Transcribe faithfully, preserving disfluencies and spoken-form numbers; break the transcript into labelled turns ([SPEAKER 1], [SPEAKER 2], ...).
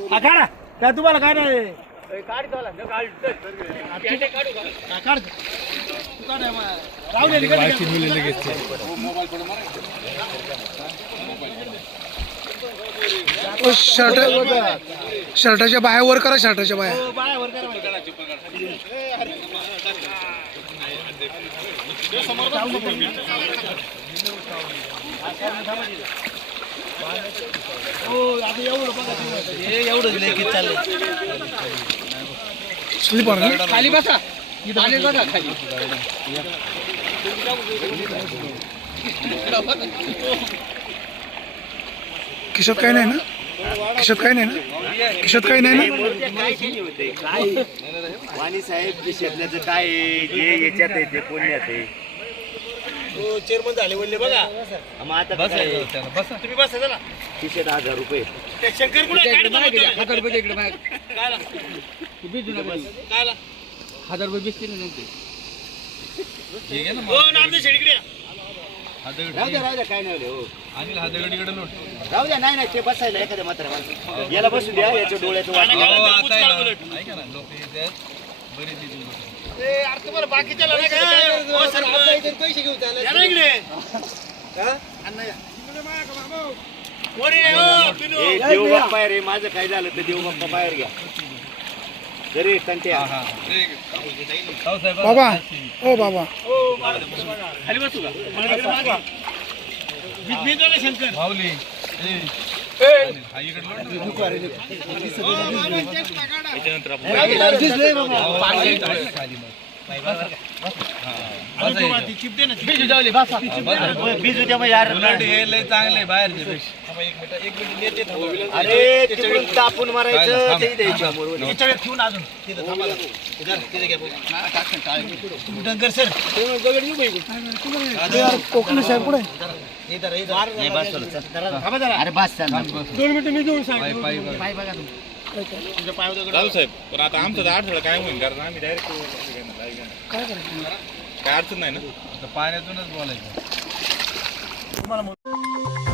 [SPEAKER 1] हा काढा काय तुम्हाला काय नाही
[SPEAKER 2] काढ चला काढ काढू का
[SPEAKER 1] काढ राहू दे
[SPEAKER 3] शर्ट शर्टाच्या बाया वर करा शर्टाच्या बाया
[SPEAKER 2] खाली बसा खाली बसा खाली
[SPEAKER 3] खिशात काही नाही ना खिशात काही नाही ना खिशात काही नाही ना
[SPEAKER 4] वाणी साहेब खिशातल्याचं काय जे याच्यात आहे ते पुण्यात आहे
[SPEAKER 1] चेअरमन झाले बोलले बघा
[SPEAKER 4] मग आता काय
[SPEAKER 1] तुम्ही बसा ना
[SPEAKER 4] खिशात हजार रुपये
[SPEAKER 1] ते शंकर कुठे
[SPEAKER 2] हजार रुपये इकडे बाहेर हजार रुपये बीस किलो नव्हते
[SPEAKER 4] राहू द्या राहू द्या काय नाही हो राहू द्या नाही नाही ते बसायला एखाद्या मात्र याला बसू द्या याच्या डोळ्याचं वाट
[SPEAKER 1] तुम्हाला बाकीच्याला नाही पैसे घेऊ
[SPEAKER 4] देव बाप्पा रे माझं काय झालं तर देव बाप्पा बाहेर घ्या जरी कंट्या
[SPEAKER 3] बाबा ओ बाबा
[SPEAKER 1] खाली बसू का शंकर माऊली
[SPEAKER 4] बिजू द्या यार
[SPEAKER 2] चांगले बाहेर
[SPEAKER 4] अरे तिकडून तापून मारायचं ते द्यायचं
[SPEAKER 1] ठेवून अजून तिथं थांबा डंगर सर
[SPEAKER 3] कोकणी साहेब कुठे
[SPEAKER 4] अरे बस चाल
[SPEAKER 1] दोन मिनिटं मी घेऊन सांगतो
[SPEAKER 5] साहेब पण आता आमचं तर अडथळा काय होईल कारण आम्ही डायरेक्ट
[SPEAKER 3] काय करायचं
[SPEAKER 5] काय अडचण नाही ना
[SPEAKER 2] पाण्यातूनच बोलायचं